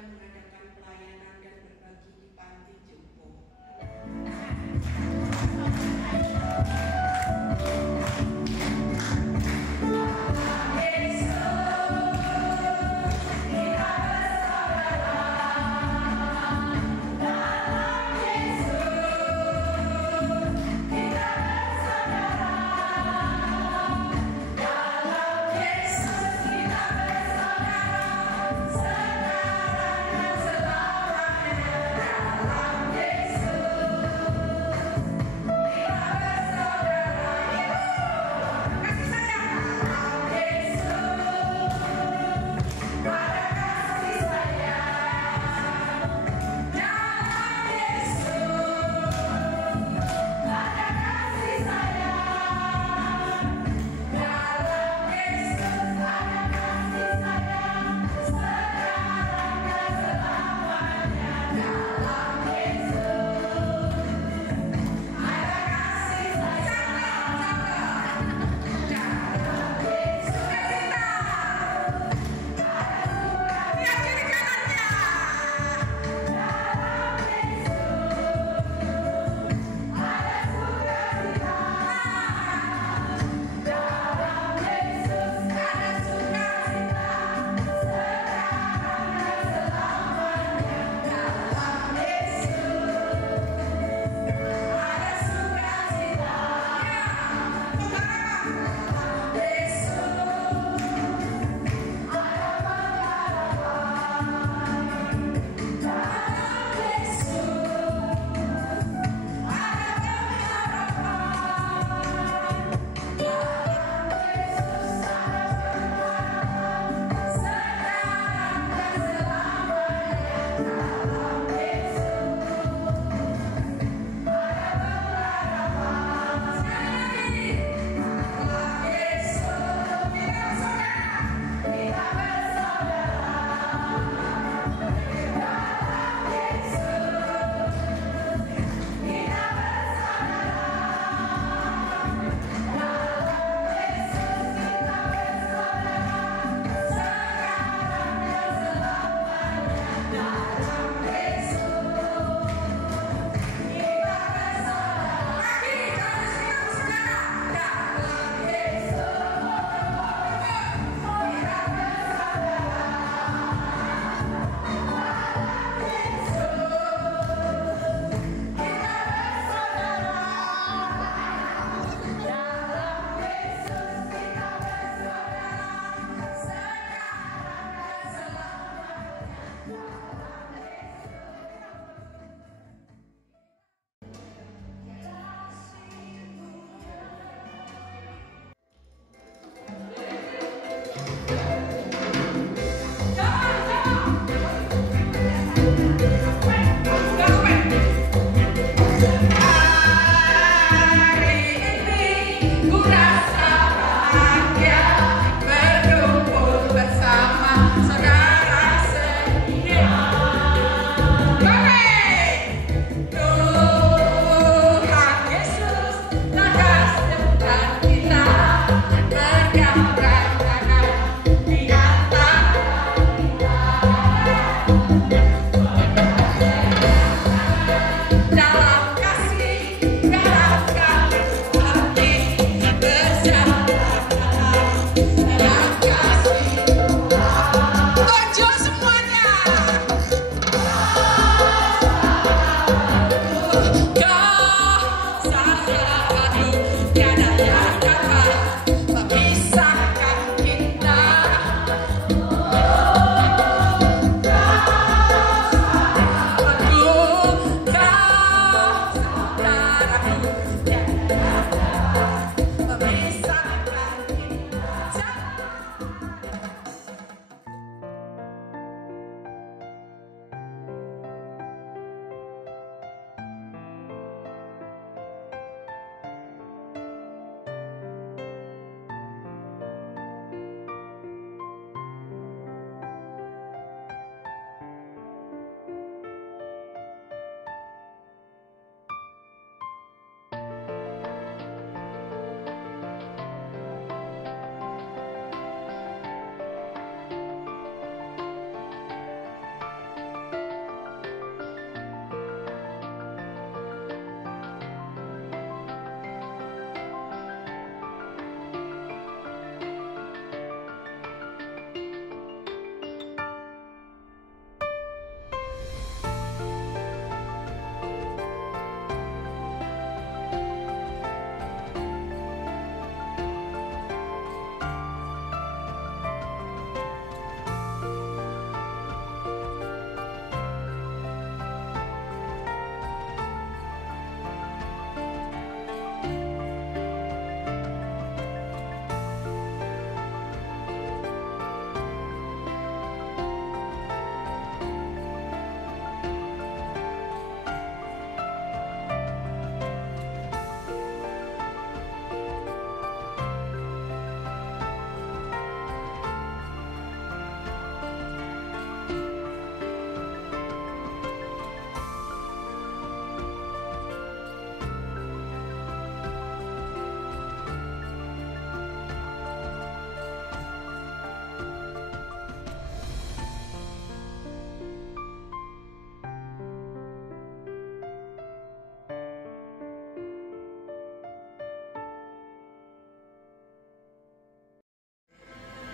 akan mengadakan pelayanan dan berbagi di panti jompo. Yesus kita bersaudara, sekarang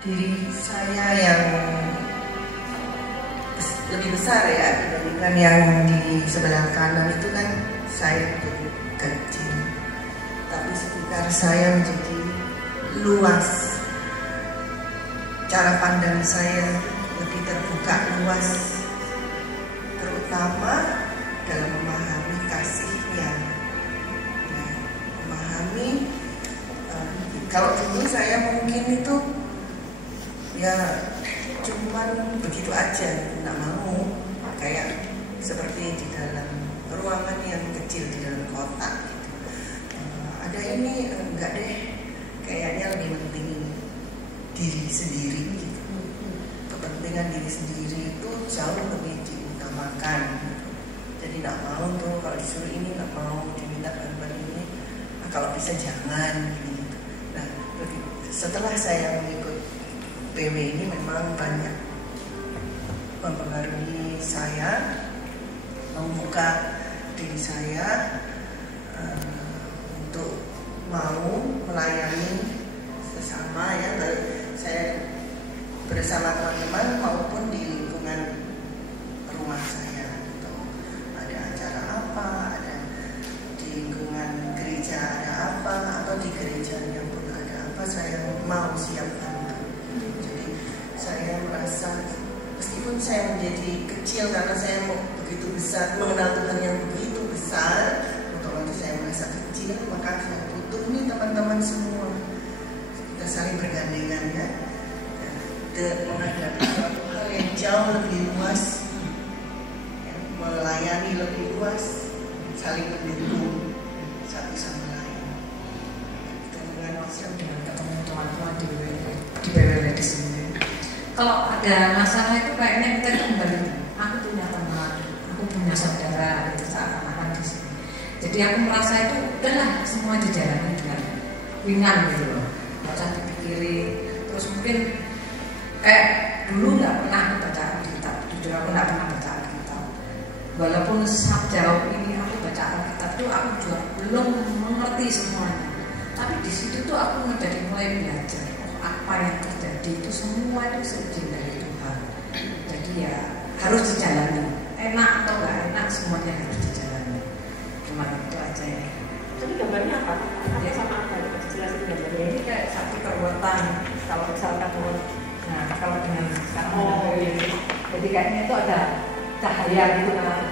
diri saya yang lebih besar ya dibandingkan yang di sebelah kanan itu kan saya lebih kecil, tapi sekitar saya menjadi luas, cara pandang saya lebih terbuka luas, terutama dalam memahami kasihnya, ya, memahami kalau dulu saya mungkin itu ya cuman begitu aja, nggak mau kayak seperti di dalam ruangan yang kecil di dalam kotak gitu. Ada ini enggak deh, kayaknya lebih penting diri sendiri gitu. Kepentingan diri sendiri itu jauh lebih diutamakan gitu. Jadi nggak mau tuh kalau disuruh ini, nggak mau diminta bantuan ini, nah, kalau bisa jangan gitu. Nah setelah saya mengikut PW ini memang banyak mempengaruhi saya, membuka diri saya untuk mau melayani sesama ya, baik saya bersama teman-teman maupun di lingkungan rumah saya gitu. Ada acara apa, ada di lingkungan gereja ada apa, atau di gerejanya pun ada apa, saya mau siap bantu. Jadi saya merasa meskipun saya menjadi kecil karena saya mau begitu besar, mengenal Tuhan yang begitu besar, untuk waktu saya merasa kecil, maka saya butuh nih teman-teman semua, kita saling bergandengan ya, menghadapi suatu hal yang jauh lebih luas, ya, melayani lebih luas, saling mendukung satu sama lain. Dengan bisa dengan ketemu teman-teman di PWL di sini. Kalau ada masalah itu kayaknya kita kembali, aku punya teman, aku punya saudara, itu seakan-akan di sini. Jadi aku merasa itu udahlah semua dijalani dengan ringan gitu loh, nggak usah dipikirin. Terus mungkin kayak dulu nggak pernah baca Alkitab, jujur aku nggak pernah baca Alkitab. Walaupun sejauh ini aku baca Alkitab itu aku juga belum mengerti semuanya. Tapi di situ tuh aku menjadi mulai belajar. Apa yang terjadi itu semua itu seizin dari Tuhan. Jadi ya harus dijalani. Enak atau nggak enak semuanya harus dijalani. Cuma itu aja ya. Tapi gambarnya apa? Apa sama apa? Jelasin gambarnya. Ini kayak satu perbuatan. Kalau misalkan nah kalau dengan sekarang jadi kayaknya itu ada cahaya gitu kan.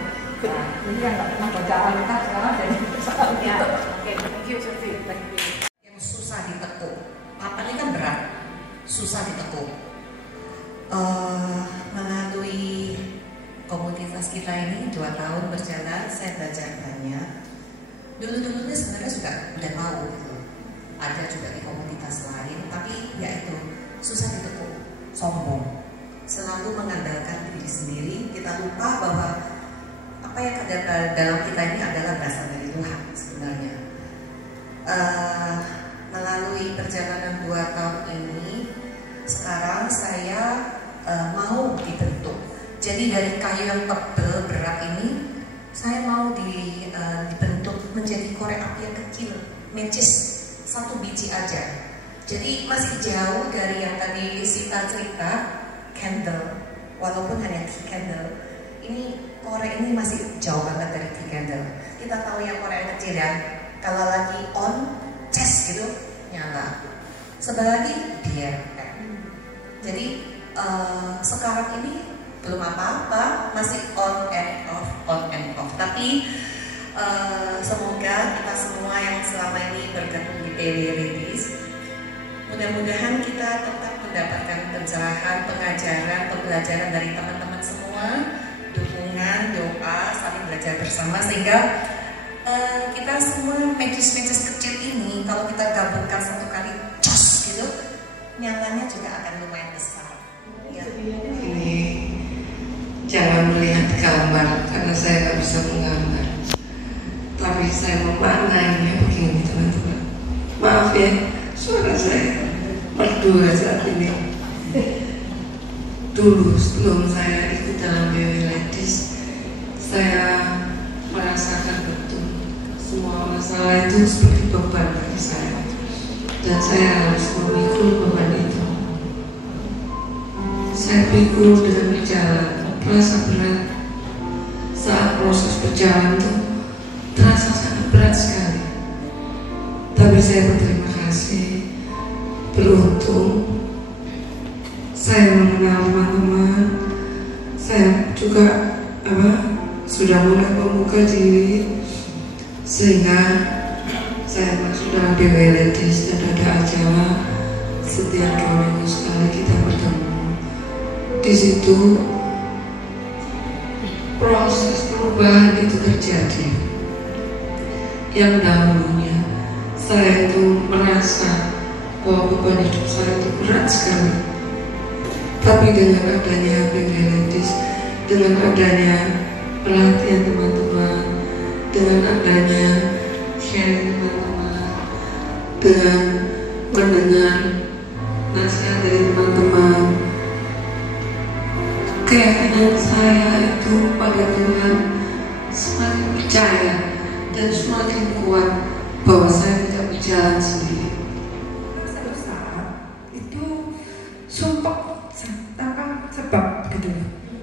Nah ini yang nggak pernah baca Alkitab sekarang jadi soal Ya, gitu. oke, thank you Sophie, thank you. Yang susah ditekuk, papannya kan berat, susah ditekuk. Melalui komunitas kita ini 2 tahun berjalan, saya belajar banyak. Dulu-dulunya sebenarnya udah tahu gitu. Ada juga di komunitas lain, tapi ya itu susah ditekuk, sombong, selalu mengandalkan diri sendiri. Kita lupa bahwa apa yang ada dalam kita ini adalah berasal dari Tuhan sebenarnya. Melalui perjalanan 2 tahun ini, sekarang saya mau dibentuk. Jadi dari kayu yang tebal berat ini, saya mau dibentuk menjadi korek api yang kecil, mencis 1 biji aja. Jadi masih jauh dari yang tadi Sita cerita, candle, walaupun hanya tea candle. Ini korek ini masih jauh banget dari tea candle. Kita tahu yang korek yang kecil ya, kalau lagi on, cas gitu, nyala. Sebelah lagi, dia. Jadi sekarang ini belum apa-apa, masih on and off. Tapi semoga kita semua yang selama ini bergabung di PW Ladies, mudah-mudahan kita tetap mendapatkan pencerahan, pengajaran, pembelajaran dari teman-teman semua, dukungan, doa, saling belajar bersama, sehingga kita semua medis kecil ini kalau kita gabungkan satu kali jos gitu, nyalanya juga akan lumayan besar. Ya. Ini jangan melihat gambar karena saya nggak bisa menggambar, tapi saya memaknainya begini teman-teman. Maaf ya, suara saya merdu saat ini. Dulu sebelum saya ikut dalam PW Ladies, saya merasakan betul semua masalah itu seperti beban bagi saya, dan saya harus memikul beban itu. saya pikul dengan berjalan, terasa berat. Saat proses berjalan itu terasa sangat berat sekali. Tapi saya berterima kasih, beruntung saya mengenal teman-teman. Saya juga sudah mulai membuka diri, sehingga saya masuk dalam DW Ladies dan ada acara setiap 2 minggu sekali kita bertemu. Di situ proses perubahan itu terjadi. Yang dahulunya saya itu merasa bahwa beban hidup saya itu berat sekali. Tapi dengan adanya DW Ladies, dengan adanya pelatihan teman-teman, dengan adanya sharing teman-teman, dengan mendengar nasihat dari teman-teman, keyakinan saya itu pada Tuhan semakin percaya dan semakin kuat bahwa saya tidak berjalan sendiri. Satu saat itu sumpah tanpa sebab gitu.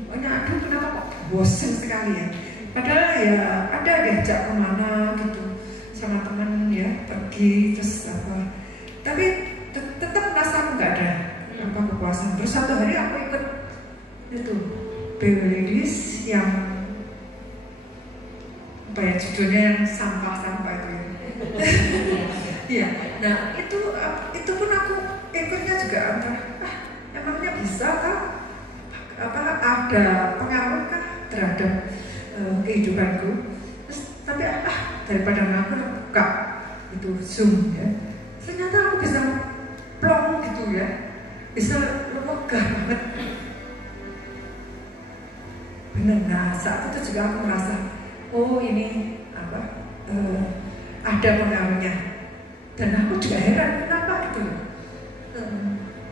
Pokoknya aduh kenapa kok bosan sekali ya. Padahal ya ada diajak kemana gitu sama teman ya, pergi terus apa. Tapi tetap merasa nggak ada kepuasan. Terus satu hari aku ikut itu DW Ladies yang apa ya judulnya, yang sampah-sampah itu ya. Iya, nah itu pun aku ikutnya juga emangnya bisa kah? Ada pengaruh kah terhadap kehidupanku? Terus, tapi daripada aku buka itu Zoom ya, ternyata aku bisa plong gitu ya, bisa lega banget. Benar, nah saat itu juga aku merasa oh ini ada pengaruhnya, dan aku juga heran kenapa gitu.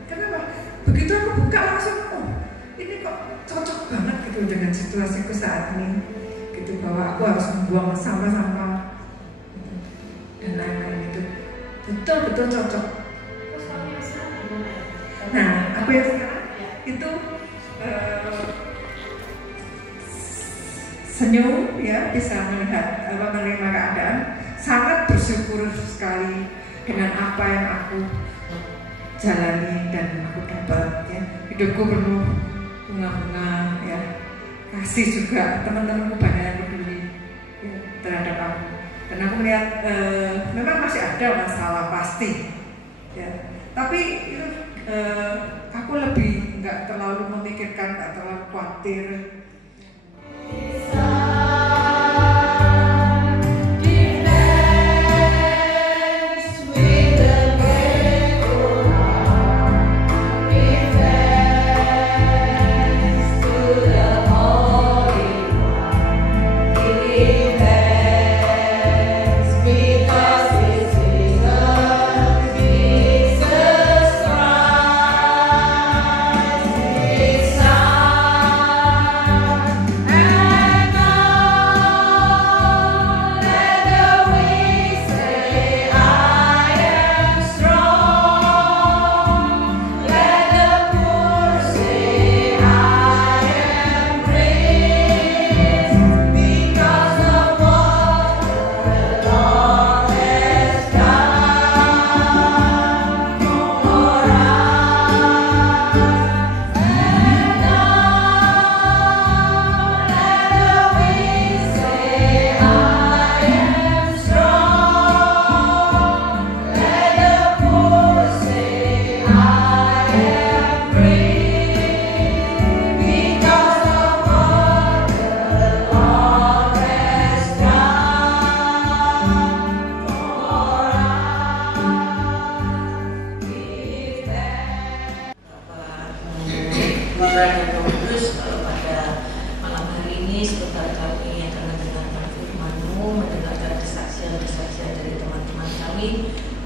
Kenapa? Begitu aku buka langsung, oh ini kok cocok banget gitu dengan situasiku saat ini, gitu, bahwa aku harus membuang sampah-sampah gitu, dan lain-lain itu betul-betul cocok. Nah, aku yang sekarang itu senyum ya, bisa melihat menerima keadaan, sangat bersyukur sekali dengan apa yang aku jalani dan aku dapat ya. Hidupku penuh bunga-bunga ya, kasih juga, teman-temanku banyak yang peduli ya, terhadap aku, dan aku melihat memang masih ada masalah pasti ya, tapi aku lebih nggak terlalu memikirkan, nggak terlalu khawatir.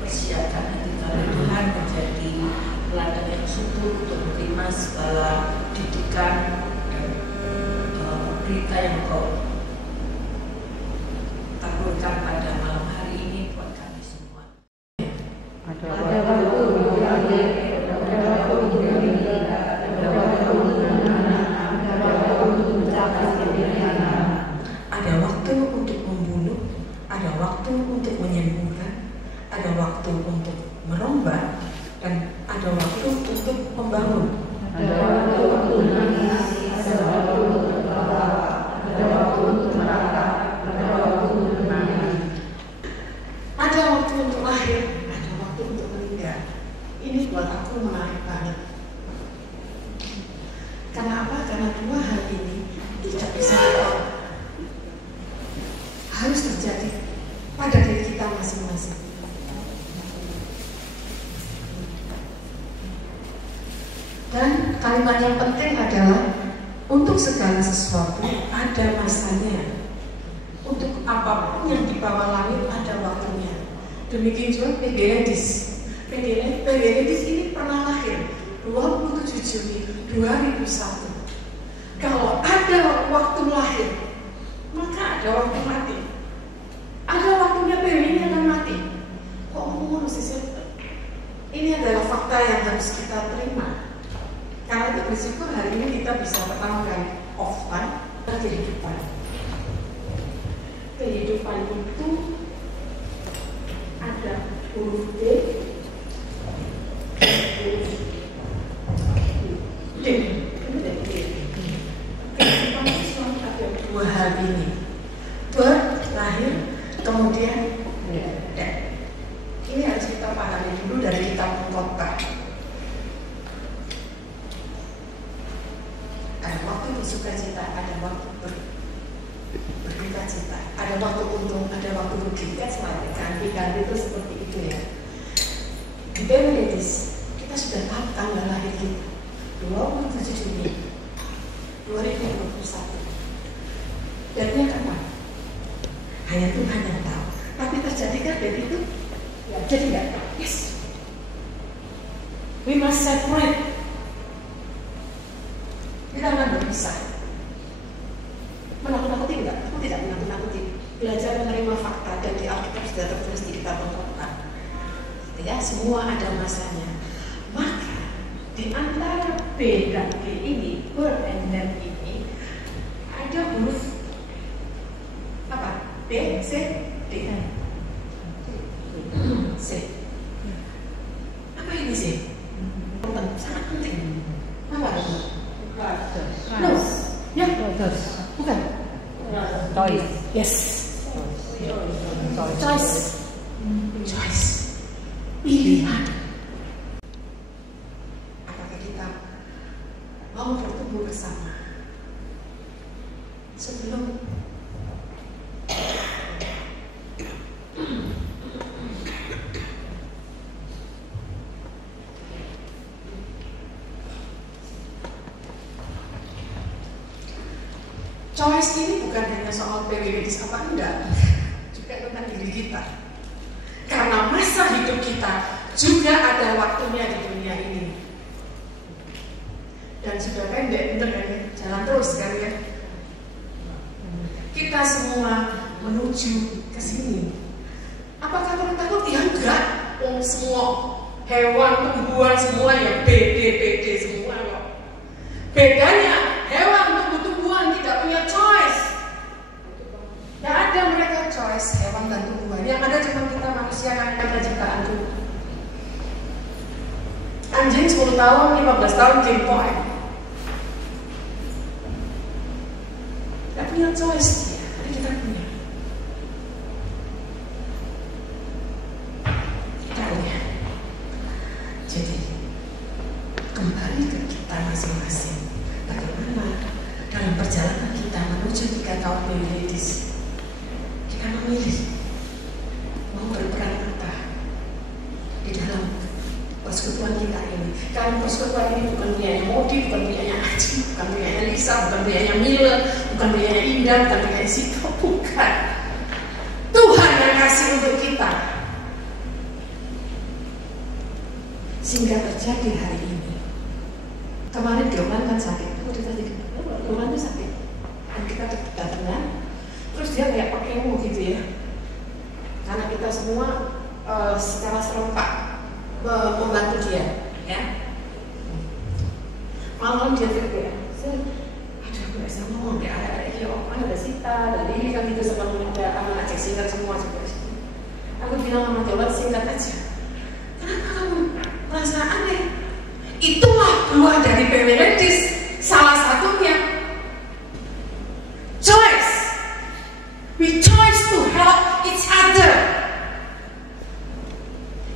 Persiapkan hati kami Tuhan menjadi ladang yang subur untuk menerima segala didikan dan berita yang Kau taburkan pada malam hari ini buat kami semua. Ada waktu merombak, dan ada waktu untuk membangun. Ada waktu untuk menangis, ada waktu untuk tertawa, ada waktu untuk merangkak, ada waktu untuk menangis. Ada waktu untuk lahir, ada waktu untuk meninggal. Ini buat aku menarik banget. Karena apa? Karena dua hal ini tidak bisa ditolak. Harus terjadi pada diri kita masing-masing. Dan kalimat yang penting adalah untuk segala sesuatu ada masanya. Untuk apapun yang di bawah langit ada waktunya. Demikian juga Peggy Ledis ini pernah lahir 27 Juni 2001. Kalau ada waktu lahir, maka ada waktu mati. Ada waktunya Peggy ini akan mati. Kok ngomong sih? Ini adalah fakta yang harus kita terima. Karena itu bersyukur hari ini kita bisa pertama kali offline kehidupan. Kehidupan itu ada huruf D, kehidupan itu selalu ada dua hal ini, lahir, kemudian dan. Ini harus kita pahami dulu dari kitab Pengkhotbah. Ada waktu bersukacita, ada waktu berduka cita, ada waktu untung, ada waktu rugi. Kan selalu ganti-ganti itu seperti itu ya. Di Peggy Ledis kita sudah tahu tanggal lahir kita 27 Juni 2021. Datanya kapan? Hanya Tuhan yang tahu. Tapi terjadi kan dari itu? Ya, jadi nggak? Yes. We must separate. Kita akan berpisah. Menakut-nakuti enggak? Aku tidak menakut-nakuti. Belajar menerima fakta dan di Alkitab sudah tertulis di kitab Pengkhotbah. Ya, semua ada masanya. Maka di antara B dan G ini, birth and death ini, ada huruf apa? B, C, D. C. Apa ini C? Sangat penting. Apa itu? No. Ya, bukan. Choice. Yes. Choice. Choice. Pilihan. Apakah kita mau bertumbuh bersama sebelum choice ini bukan hanya soal Peggy Ledis apa enggak, juga tentang diri kita. Karena masa hidup kita juga ada waktunya di dunia ini. Dan sudah pendek, bener kan? Jalan terus kan ya. Kita semua menuju ke sini. Apakah perlu takut? Ya enggak. Semua hewan, tumbuhan semua ya BD semua kok. Bedanya hewan, tumbuhan tidak punya choice. Tidak ada mereka choice, hewan dan tumbuhan. Yang ada cuma kita manusia yang ada ciptaan Tuhan. Anjing 10 tahun, 15 tahun game point. Tidak punya choice dia, tapi kita punya. Kita punya. Jadi kembali ke kita masing-masing. Bagaimana dalam perjalanan kita menuju 3 tahun Peggy Ledis, kita memilih mau berperan apa di dalam persekutuan kita ini. Karena persekutuan ini bukan punyanya Modi, bukan punyanya Aji, bukan punyanya Lisa, bukan punyanya Mila, bukan punyanya Indah, bukan punyanya Sito, bukan. Tuhan yang kasih untuk kita. Sehingga terjadi hari ini. Kemarin Dioman kan sakit, aku ditanya Dioman itu sakit, dan kita datang, terus dia kayak pakai mu gitu ya, karena kita semua secara serempak membantu dia, ya. Malam dia ya, aduh aku nggak bisa ngomong, ada ada Sita, dan ini kan kita sebelum ada anak cek singkat semua juga. Aku bilang sama Dioman singkat aja, kenapa PW Ladies salah satunya choice. We choose to help each other.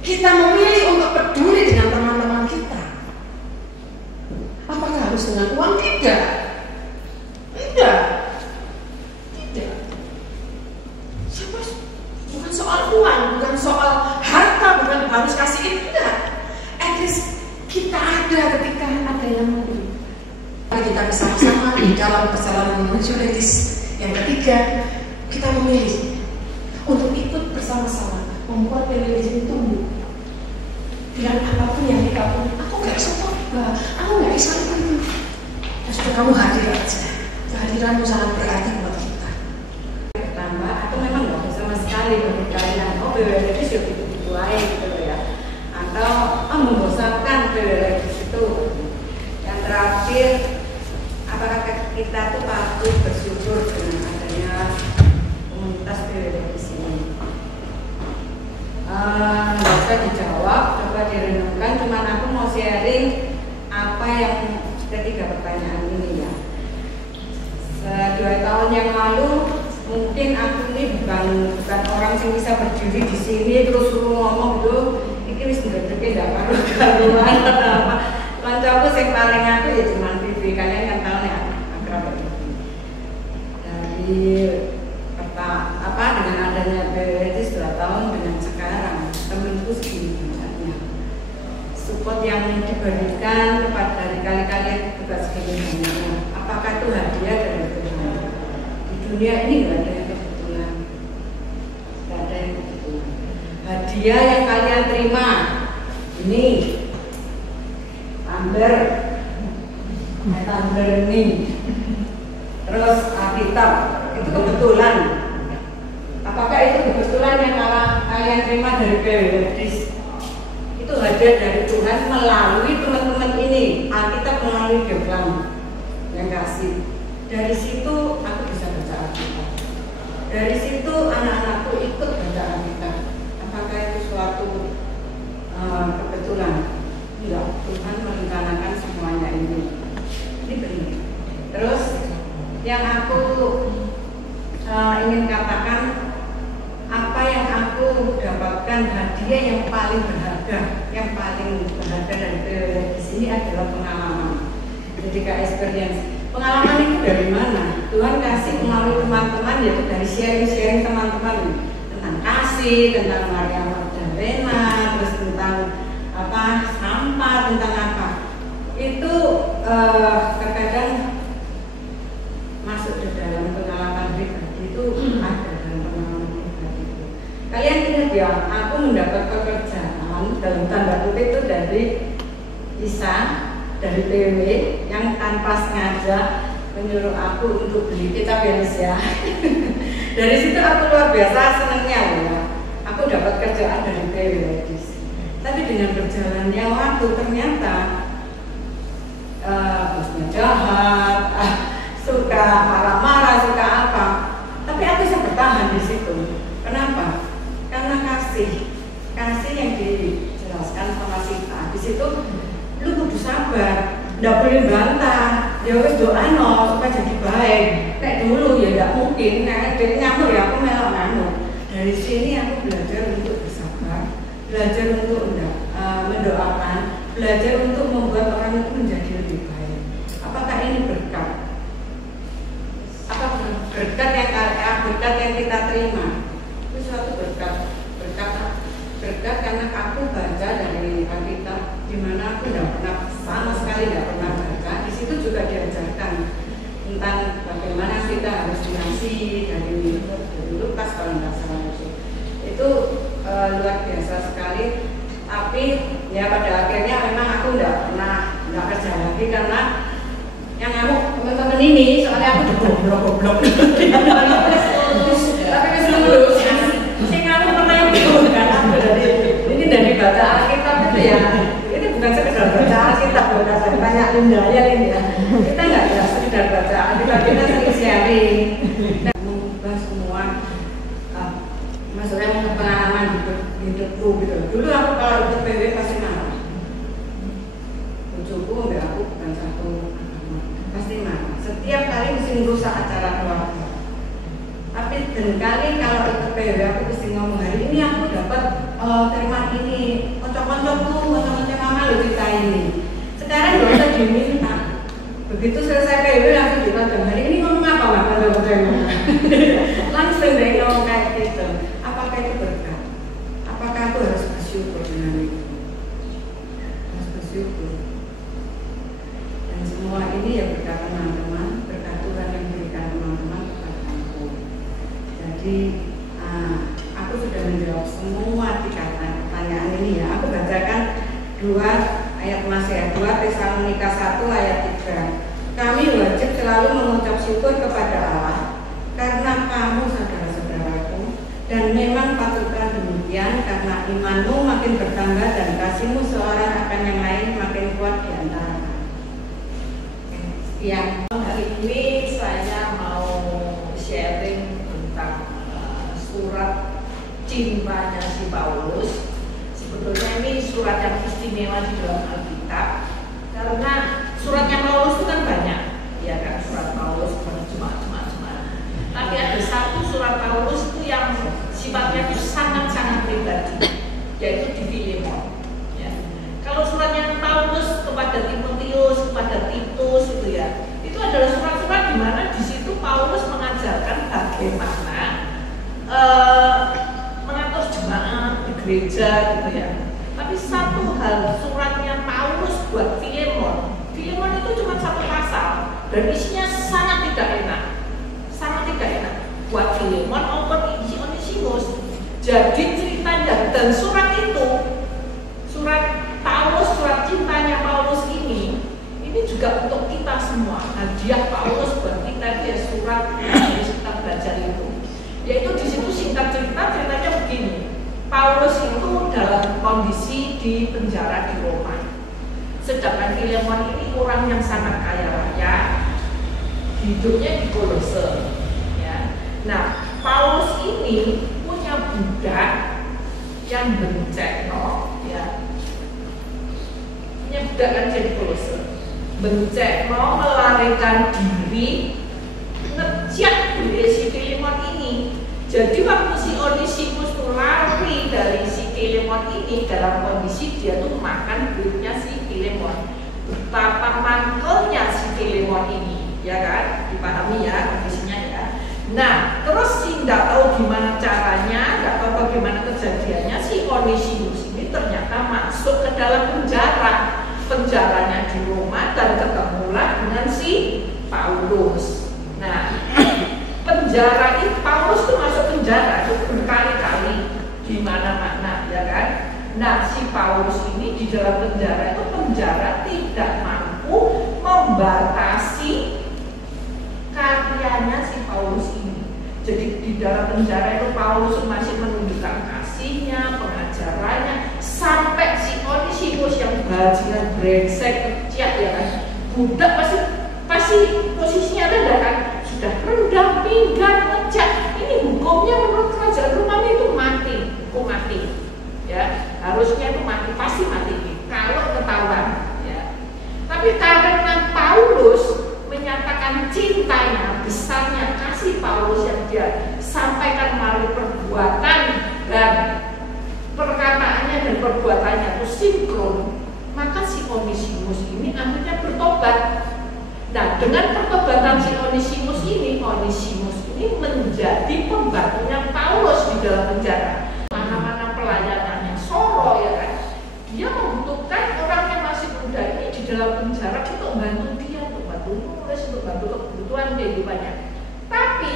Kita memilih untuk peduli dengan teman-teman kita. Apakah harus dengan uang? Tidak. Tidak. Tidak. Bukan soal uang, bukan soal harta, bukan harus kasih itu. Tidak. At least kita ada ketika ada yang memberi. Kita bersama-sama di dalam perjalanan menuju Ladies yang ketiga, kita memilih untuk ikut bersama-sama membuat PW Ladies ini tumbuh. Dengan apapun yang kita punya, aku nggak bisa coba, aku nggak bisa itu. Ya sudah, kamu hadir aja. Kehadiranmu sangat berarti buat kita. Bertambah atau memang nggak sama sekali bagi kalian. Oh, PW Ladies ya begitu aja gitu ya. Atau membosankan PW Ladies itu. Yang terakhir, apakah kita tuh patut bersyukur dengan adanya komunitas PW Ladies ini? Nggak usah dijawab, coba direnungkan. Cuman aku mau sharing apa yang ketiga pertanyaan ini ya. 2 tahun yang lalu mungkin aku ini bukan orang yang bisa berdiri di sini terus suruh ngomong gitu. Ini wis nggak karuan apa. Kancaku yang paling aku ya cuma TV, kalian kan tahu ya akrab itu. Dari dengan adanya PW Ladies 2 tahun dengan sekarang temenku segini banyaknya. Support yang diberikan kepada dari kalian juga segini banyaknya. Apakah itu hadiah dari Tuhan? Di dunia ini nggak ada yang kebetulan, nggak ada yang kebetulan. Hadiah yang kalian terima ini tumbler ini, terus Alkitab itu kebetulan. Apakah itu kebetulan yang kalian terima dari PW Ladies? Itu hadiah dari Tuhan melalui teman-teman ini. Alkitab melalui Geblang yang kasih. Dari situ aku bisa baca Alkitab. Dari situ anak-anakku ikut baca Alkitab. Apakah itu suatu kebetulan? Enggak, Tuhan merencanakan semuanya ini. Ini benar. Terus yang aku ingin katakan, apa yang aku dapatkan hadiah yang paling berharga dari PW Ladies ini adalah pengalaman. Jadi experience. Pengalaman itu dari mana? Tuhan kasih melalui teman-teman, yaitu dari sharing-sharing teman-teman tentang kasih, tentang Maria Magdalena, terus tentang sampah, tentang apa. Itu terkadang masuk ke dalam pengalaman pribadi itu ada dalam pengalaman pribadi itu. Kalian ingat ya, aku mendapat pekerjaan dalam tanda kutip itu dari Lisa, dari PW yang tanpa sengaja menyuruh aku untuk beli kitab ya. Dari situ aku luar biasa senangnya ya. Aku dapat kerjaan dari PW Ladies. Tapi dengan berjalannya waktu ternyata bosnya jahat, suka marah-marah, suka apa. Tapi aku bisa bertahan di situ. Kenapa? Karena kasih yang dijelaskan sama Sita. Di situ lu kudu sabar, nggak boleh bantah. Ya wes doa supaya jadi baik. Kayak dulu ya nggak mungkin. Kayak dia nyamuk ya aku melok ngamuk. Dari sini aku belajar untuk bersabar, belajar untuk mendoakan, belajar untuk membuat orang itu menjadi lebih baik. Apakah ini berkat? Apa berkat yang kita terima? Itu suatu berkat karena aku baca dari Alkitab, di mana aku sama sekali tidak pernah baca. Di situ juga diajarkan tentang bagaimana kita harus mengasihi dari Lukas kalau nggak salah itu luar biasa sekali. Tapi ya pada akhirnya memang aku nggak kerja lagi karena yang ngamuk teman-teman ini, soalnya aku udah goblok. Tapi keseluruh saya ngamuk pernah yang bukan aku dari baca Alkitab itu ya. Ini bukan sekedar baca Alkitab, bukan banyak lindanya ini ya. Kita nggak sekedar baca Alkitab, kita sering sharing. Kita mengubah semua, maksudnya pengalaman hidupku gitu. Dulu aku kalau ikut PW pasti marah. Bujuku enggak, aku bukan ini. Sekarang nggak usah diminta. Begitu selesai PW langsung ditanya, hari ini ngomong apa Mbak? Langsung deh ngomong kayak gitu. Apakah itu berkat? Apakah aku harus bersyukur dengan itu? Harus bersyukur. Dan semua ini ya berkat teman-teman, berkat Tuhan yang berikan teman-teman kepada aku. Jadi aku sudah menjawab semua pertanyaan ini ya. Aku bacakan 2 ayat Mazmur 2 Tesalonika 1 ayat 3. Kami wajib selalu mengucap syukur kepada Allah karena kamu saudara-saudaraku, dan memang patutlah demikian karena imanmu makin bertambah dan kasihmu seorang akan yang lain makin kuat di antara kami. Yang hari ini saya mau sharing tentang surat cintanya si Paulus. Sebetulnya ini surat yang istimewa di dalam Alkitab karena suratnya Paulus itu kan banyak, ya kan, surat Paulus cuma. Tapi ada satu surat Paulus itu yang sifatnya itu sangat-sangat pribadi, yaitu di Filemon. Ya. Kalau suratnya Paulus kepada Timotius, kepada Titus itu ya, itu adalah surat-surat di mana di situ Paulus mengajarkan bagaimana mengatur jemaat di gereja gitu ya. Tapi satu hal, suratnya Paulus buat Filemon itu cuma 1 pasal dan isinya sangat tidak enak buat Filemon maupun Onesimus. Jadi ceritanya dan surat itu, surat Paulus, surat cintanya Paulus ini juga untuk kita semua. Hadiah Paulus buat kita dia surat yang harus kita belajar itu. Yaitu di situ singkat ceritanya begini. Paulus itu dalam kondisi di penjara di Roma. Sedangkan Filemon ini orang yang sangat kaya raya, hidupnya di Kolose. Ya. Nah, Paulus ini punya budak yang bencekno, ya. Punya budak kan jadi Kolose. Bencekno melarikan diri, ngejak diri si Filemon ini. Jadi waktu si Onesimus lari dari si Filemon ini dalam kondisi dia tuh makan duitnya si Filemon. Betapa mangkelnya si Filemon ini, ya kan? Dipahami ya kondisinya ya. Nah, terus si nggak tahu gimana caranya, nggak tahu bagaimana kejadiannya, si Onesimus ini ternyata masuk ke dalam penjara. Penjaranya di Roma dan ketemulah dengan si Paulus. Nah, penjara itu Paulus tuh masuk penjara itu berkali-kali di mana-mana, ya kan? Nah, si Paulus ini di dalam penjara itu penjara tidak mampu membatasi karyanya si Paulus ini. Jadi di dalam penjara itu Paulus masih menunjukkan kasihnya, pengajarannya, sampai si Onesimus yang bajingan brengsek kecil ya kan, budak pasti posisinya rendah kan, sudah rendah, pinggan, ngejak. Ini hukumnya menurut kerajaan Romawi itu mati, hukum mati. Ya, harusnya itu mati, pasti mati kalau ketahuan. Ya. Tapi karena Paulus menyatakan cintanya, besarnya kasih Paulus yang dia sampaikan melalui perbuatan dan perkataannya dan perbuatannya itu sinkron, maka si Onesimus ini akhirnya bertobat. Nah, dengan pertobatan si Onesimus ini menjadi pembantunya Paulus di dalam penjara. Mana-mana pelayanannya Soro ya kan, dia membutuhkan orang yang masih muda ini di dalam penjara untuk membantu dia, untuk bantu nulis, untuk bantu kebutuhan kehidupannya. Tapi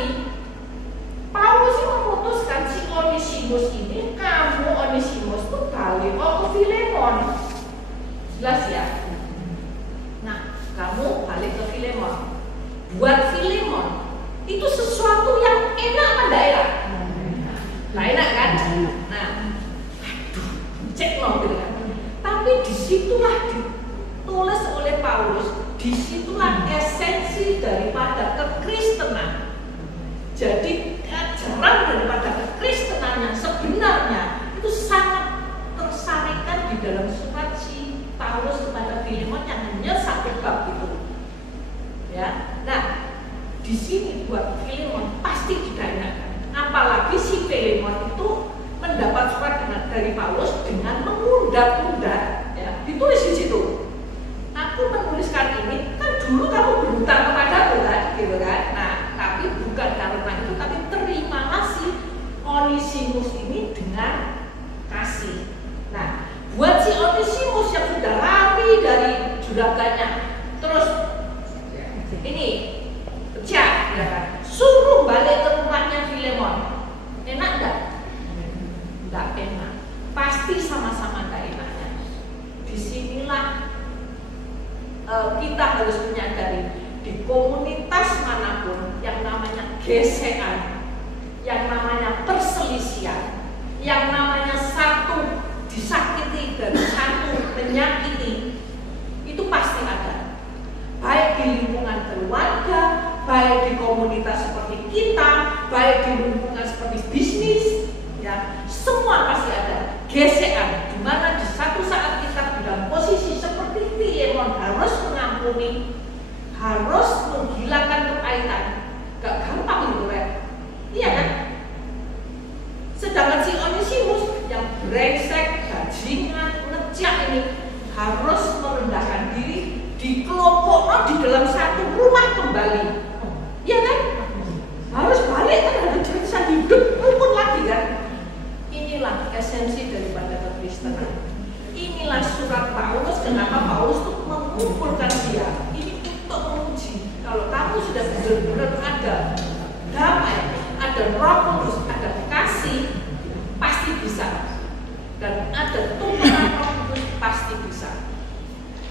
Paulus memutuskan si Onesimus ini, kamu Onesimus tuh balik ke Filemon. Jelas ya? Nah, kamu balik ke Filemon. Buat Filemon itu sesuatu yang enak apa enggak enak? Nah, enak kan? Nah, aduh, cek mau gitu kan. Tapi disitulah ditulis oleh Paulus, disitulah esensi daripada kekristenan. Jadi ajaran daripada kekristenan yang sebenarnya itu sangat tersarikan di dalam surat si Paulus kepada Filemon yang hanya 1 bab itu. Ya, nah di sini buat Filemon pasti tidak enak. Apalagi si Filemon itu mendapat surat dari Paulus dengan mengunda-unda, ya, ditulis di situ. juraganya, terus ini kerja, ya kan? Suruh balik ke rumahnya Filemon, enak nggak? Nggak enak, pasti sama-sama nggak enaknya. Disinilah kita harus menyadari di komunitas manapun yang namanya gesekan, yang namanya perselisihan, yang namanya satu disakiti dan satu menyakiti, itu pasti ada. Baik di lingkungan keluarga, baik di komunitas seperti kita, baik di lingkungan seperti bisnis, ya, semua pasti ada gesekan. Di mana di satu saat kita dalam posisi seperti Filemon harus mengampuni, harus menghilangkan kepahitan. Gak gampang itu, Ren. Iya kan? Sedangkan si Onesimus yang brengsek, bajingan, ngejak ini harus merendahkan diri, dikelompokkan di dalam satu rumah kembali. Iya kan? Harus balik kan, harus bisa hidup rukun lagi kan? Inilah esensi daripada kekristenan. Inilah surat Paulus. Kenapa Paulus itu mengumpulkan dia ini untuk menguji kalau kamu sudah benar-benar ada damai, ada Roh Kudus, ada kasih, pasti bisa, dan ada Tuhan Roh Kudus, pasti bisa.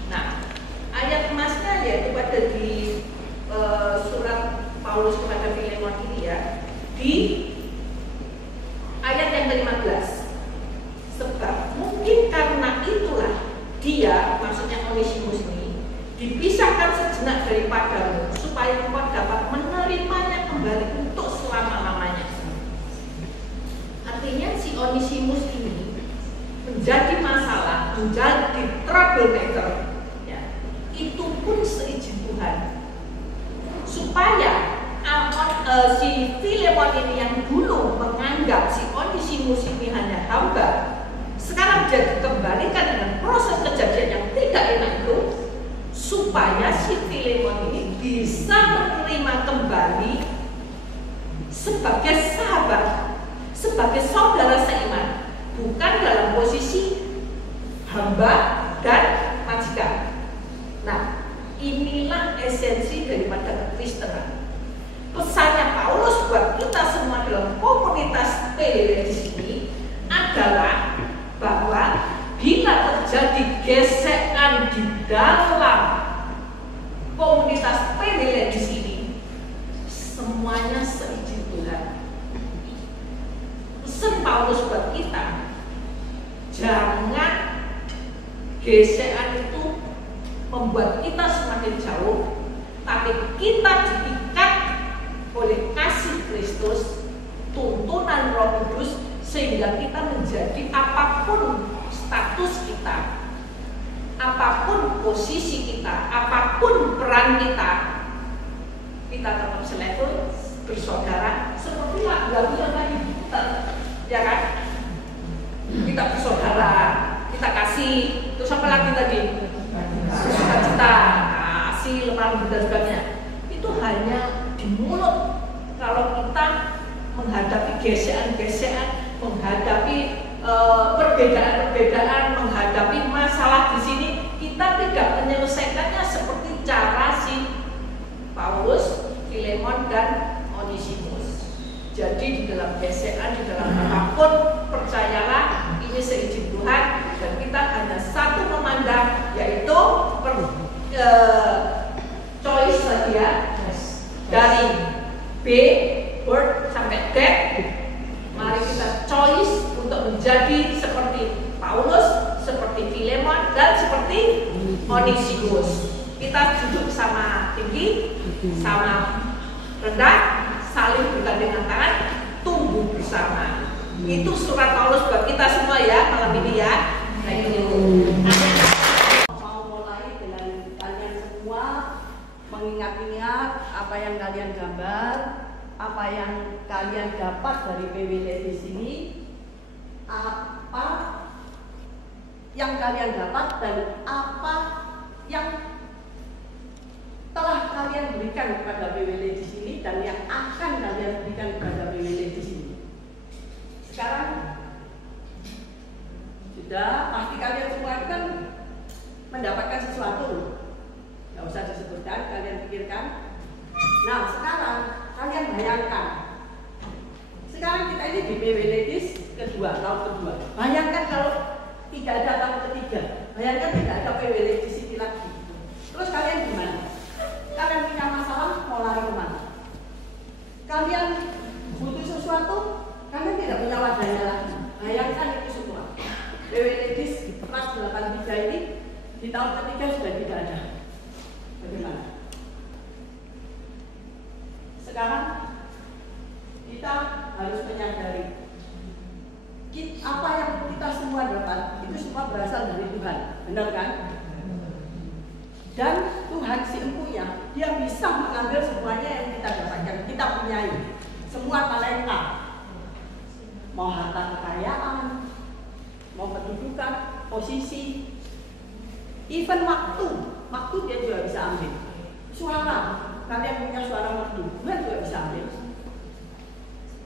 Nah, ayat emasnya yaitu pada di surat Paulus kepada Filemon ini ya, di ayat yang ke-15. Sebab mungkin karena itulah dia, maksudnya Onesimus ini, dipisahkan sejenak daripadamu supaya engkau dapat menerimanya kembali untuk selama-lamanya. Artinya si Onesimus ini menjadi masalah, menjadi troublemaker, ya, itu pun seizin Tuhan, supaya si Filemon ini yang dulu menganggap si Onesimus ini hanya hamba, sekarang dia dikembalikan dengan proses kejadian yang tidak enak itu, supaya si Filemon ini bisa menerima kembali sebagai sahabat, sebagai saudara seiman, bukan dalam posisi hamba dan majikan. Nah, inilah esensi daripada kekristenan. Pesannya Paulus buat kita semua dalam komunitas PWW di sini adalah bahwa bila terjadi gesekan di dalam komunitas PWW di sini, semuanya seizin Tuhan. Pesan Paulus buat kita, jangan gesekan itu membuat kita semakin jauh, tapi kita diikat oleh kasih Kristus, tuntunan Roh Kudus, sehingga kita menjadi apapun status kita, apapun posisi kita, apapun peran kita, kita tetap selevel bersaudara seperti lagu yang tadi, ya kan? Kita bersaudara, kita kasih, terus apa lagi tadi? Sukacita, kasih, lemah lembut dan sebagainya. Itu hanya di mulut. Kalau kita menghadapi gesekan-gesekan, menghadapi perbedaan-perbedaan, menghadapi masalah di sini, kita tidak menyelesaikannya seperti cara si Paulus, Filemon, dan Onesimus. Jadi di dalam gesekan, di dalam apapun, percayalah ini seizin Tuhan, dan kita hanya satu memandang, yaitu choice saja dari B word sampai D. Mari kita choice untuk menjadi seperti Paulus, seperti Filemon, dan seperti Onesimus. Kita duduk sama tinggi, sama rendah, saling bergandengan tangan, tumbuh bersama. Itu surat Paulus buat kita semua ya malam ini ya. Mau mulai dengan kalian semua mengingat-ingat apa yang kalian gambar, apa yang kalian dapat dari PWD di sini, apa yang kalian dapat dan apa yang telah kalian berikan kepada PWD di sini dan yang akan kalian berikan kepada PWD di sini. Sekarang sudah pasti kalian semua kan mendapatkan sesuatu. Nggak usah disebutkan, kalian pikirkan. Nah, sekarang kalian bayangkan. Sekarang kita ini di PW Ladies kedua, tahun kedua. Bayangkan kalau tidak ada tahun ketiga. Bayangkan tidak ada PW Ladies ini lagi. Terus kalian gimana? Kalian punya masalah, mau lari kemana? Kalian butuh sesuatu, kalian tidak punya wadahnya lagi. Bayangkan itu semua. PW Ladies kelas 83 ini di tahun ketiga sudah tidak ada. Bagaimana? Sekarang kita harus menyadari apa yang kita semua dapat itu semua berasal dari Tuhan, benar kan? Dan Tuhan si empunya, dia bisa mengambil semuanya yang kita dapatkan, kita punyai semua talenta, mau harta kekayaan, mau kedudukan, posisi, even waktu dia juga bisa ambil. Suara, kalian punya suara merdu, Tuhan juga bisa ambil.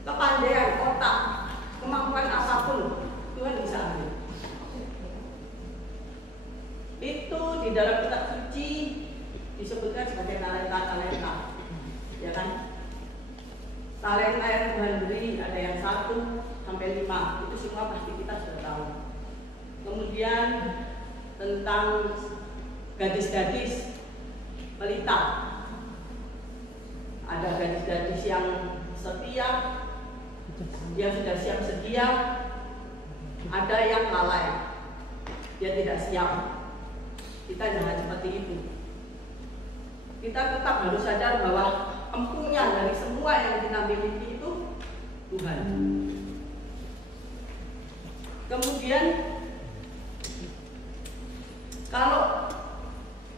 Kepandaian, otak, kemampuan apapun, Tuhan bisa ambil. Itu di dalam kitab suci disebutkan sebagai talenta, ya kan? Talenta yang Tuhan beri ada yang 1 sampai 5, itu semua pasti kita sudah tahu. Kemudian tentang gadis-gadis pelita, ada gadis-gadis yang setia, dia sudah siap sedia, ada yang lalai, dia tidak siap. Kita jangan seperti itu. Kita tetap harus sadar bahwa empunya dari semua yang kita miliki itu Tuhan. Kemudian kalau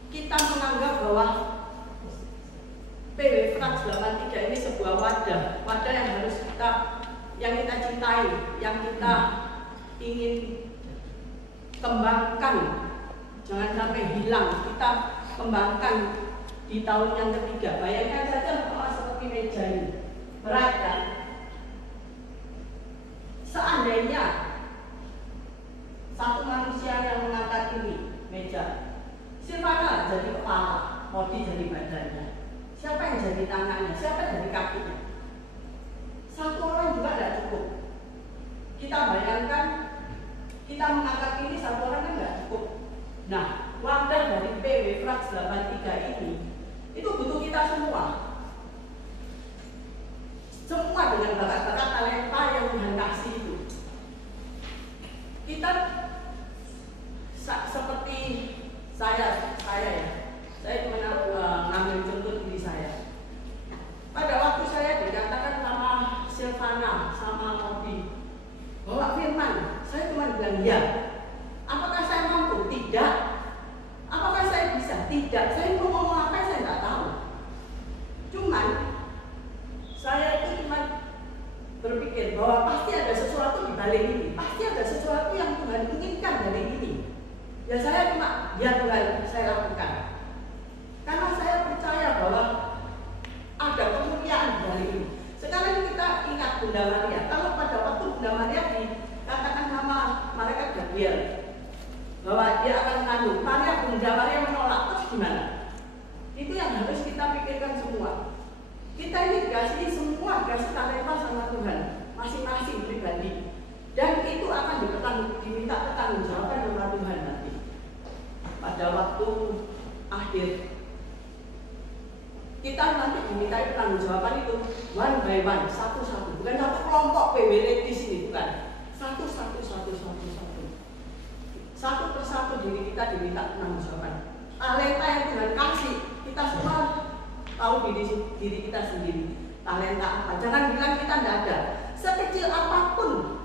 kita menganggap bahwa PW Frans 83 ini sebuah wadah yang harus yang kita cintai, yang kita ingin kembangkan, jangan sampai hilang, kita kembangkan di tahun yang ketiga. Bayangkan saja seperti meja ini, berat kan? Seandainya satu manusia yang mengangkat ini meja, Silvana jadi kepala, Modi jadi badannya, siapa yang jadi tangannya, siapa yang jadi kakinya? Satu orang juga tidak cukup. Kita bayangkan kita mengangkat ini satu orang kan tidak cukup. Nah, wadah dari PW Frans 83 ini itu butuh kita semua. Semua dengan bakat-bakat talenta yang Tuhan kasih itu. Kita seperti saya cuma ngambil contoh diri saya. Pada waktu saya dikatakan sama Silvana, sama Modi, bahwa Firman, saya cuma bilang ya. Apakah saya mampu? Tidak. Apakah saya bisa? Tidak. Saya mau ngomong apa saya nggak tahu. Cuman saya itu cuma berpikir bahwa pasti ada sesuatu di balik ini. Pasti ada sesuatu yang Tuhan inginkan dari ini. Ya saya cuma, ya Tuhan, saya lakukan. Karena saya percaya bahwa ada kemuliaan dari ini. Sekarang kita ingat Bunda Maria. Kalau pada waktu Bunda Maria dikatakan nama malaikat Gabriel bahwa dia akan mengandung, Bunda Maria menolak, terus gimana? Itu yang harus kita pikirkan semua. Kita ini dikasih semua, dikasih talenta sama Tuhan, masing-masing pribadi. Dan itu akan diminta pertanggungjawaban oleh Tuhan nanti. Pada waktu akhir, kita nanti diminta pertanggungjawaban itu one by one, satu-satu. Bukan satu kelompok PW di sini, bukan. Satu persatu diri kita diminta pertanggungjawaban. Talenta yang Tuhan kasih, kita semua tahu diri kita sendiri. Talenta apa? Jangan bilang kita tidak ada. Sekecil apapun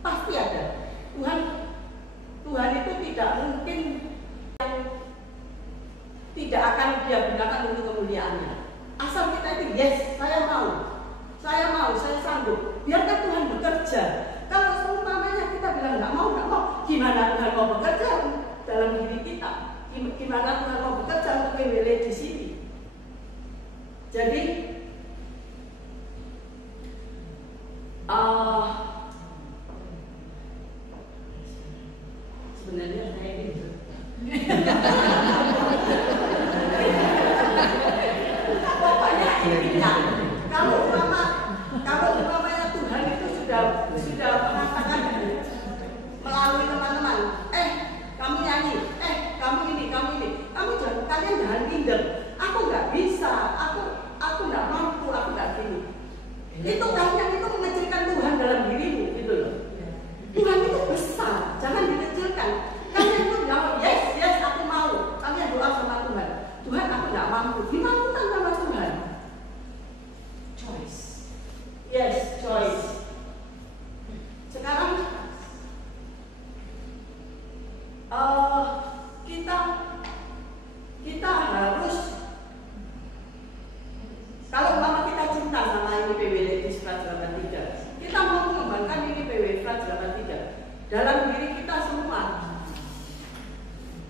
pasti ada. Tuhan itu tidak mungkin yang tidak akan dia gunakan untuk kemuliaannya. Asal kita itu yes, saya mau, saya sanggup. Biarkan Tuhan bekerja. Kalau seumpamanya kita bilang nggak mau, gimana Tuhan mau bekerja dalam diri kita? Gimana Tuhan mau bekerja untuk PWL di sini? Jadi sebenarnya saya ini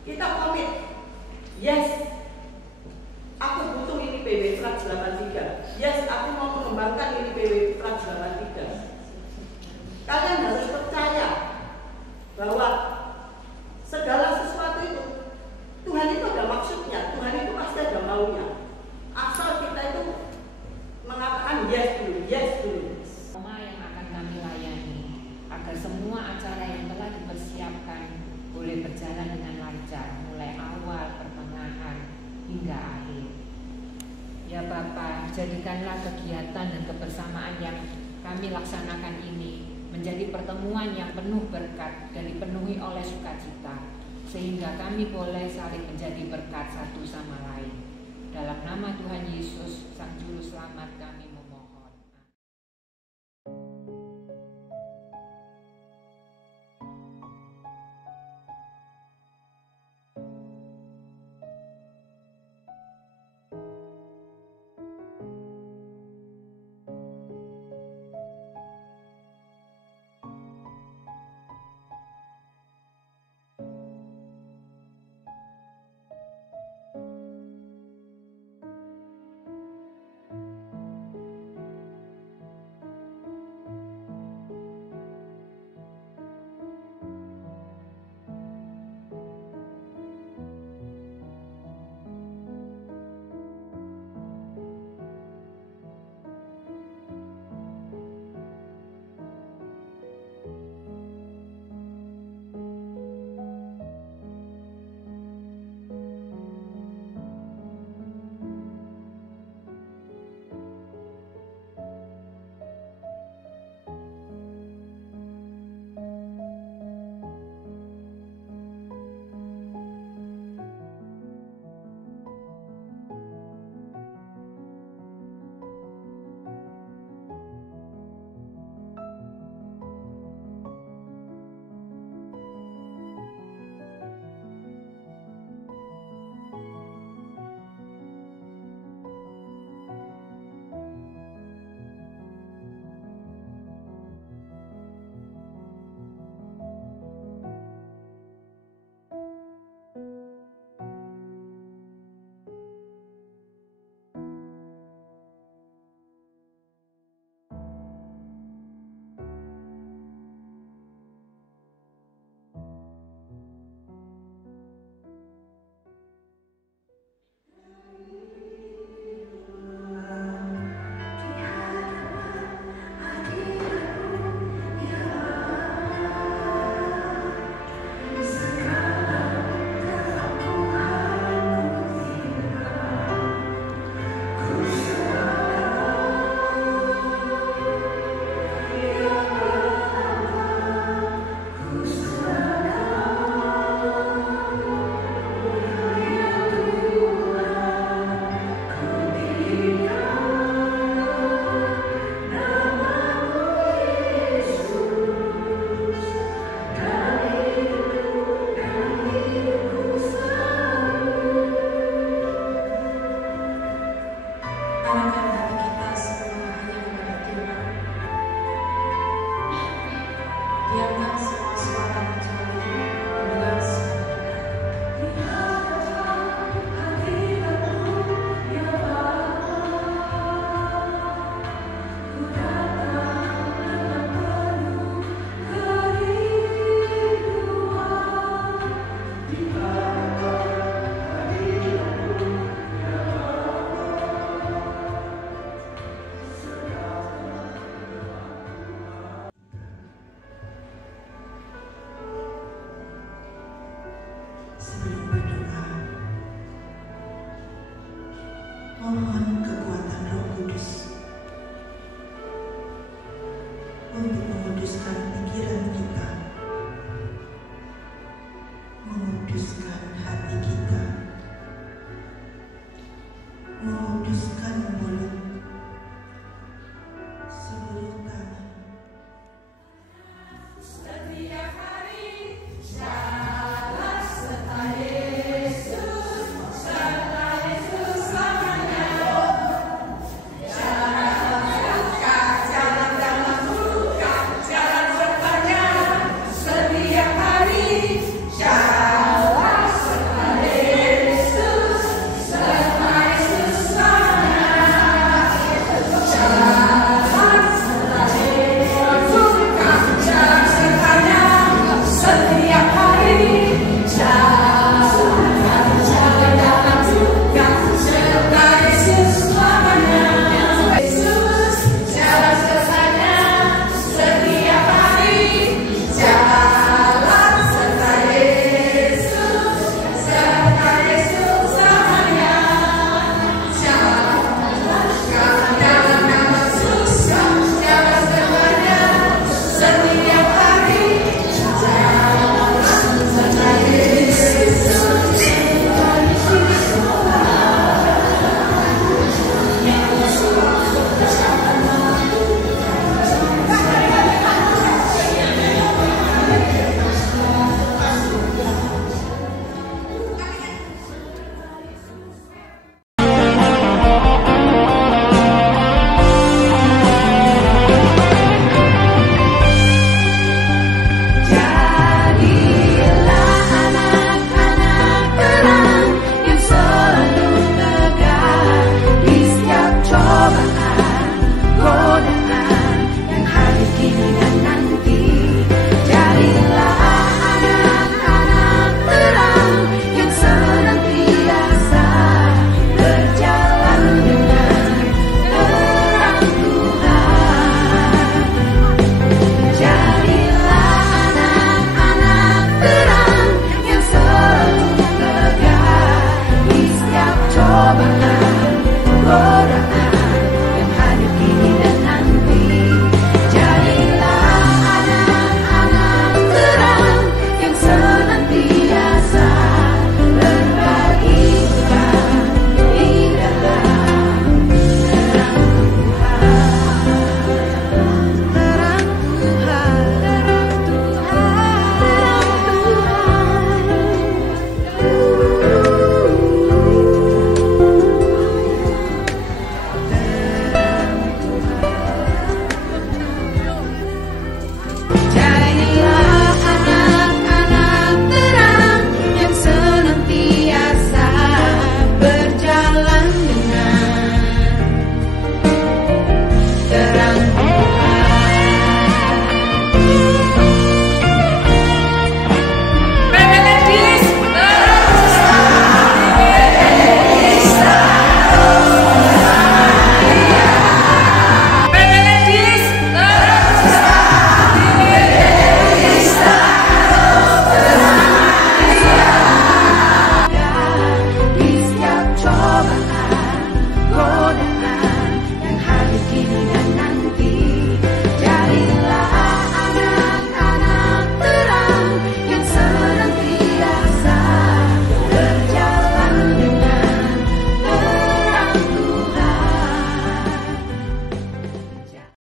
Kita komit. Yes, aku butuh ini PW 183. Yes, aku mau mengembangkan ini PW 183. Kalian harus percaya bahwa segala sesuatu itu Tuhan itu ada maksudnya, Tuhan itu pasti ada maunya. Asal kita itu mengatakan yes dulu, yes dulu. Semua yang akan kami layani agar semua acara yang telah dipersiapkan boleh berjalan dengan lancar, mulai awal, pertengahan, hingga akhir. Ya Bapa, jadikanlah kegiatan dan kebersamaan yang kami laksanakan ini menjadi pertemuan yang penuh berkat dan dipenuhi oleh sukacita, sehingga kami boleh saling menjadi berkat satu sama lain. Dalam nama Tuhan Yesus, Sang Juru Selamat kami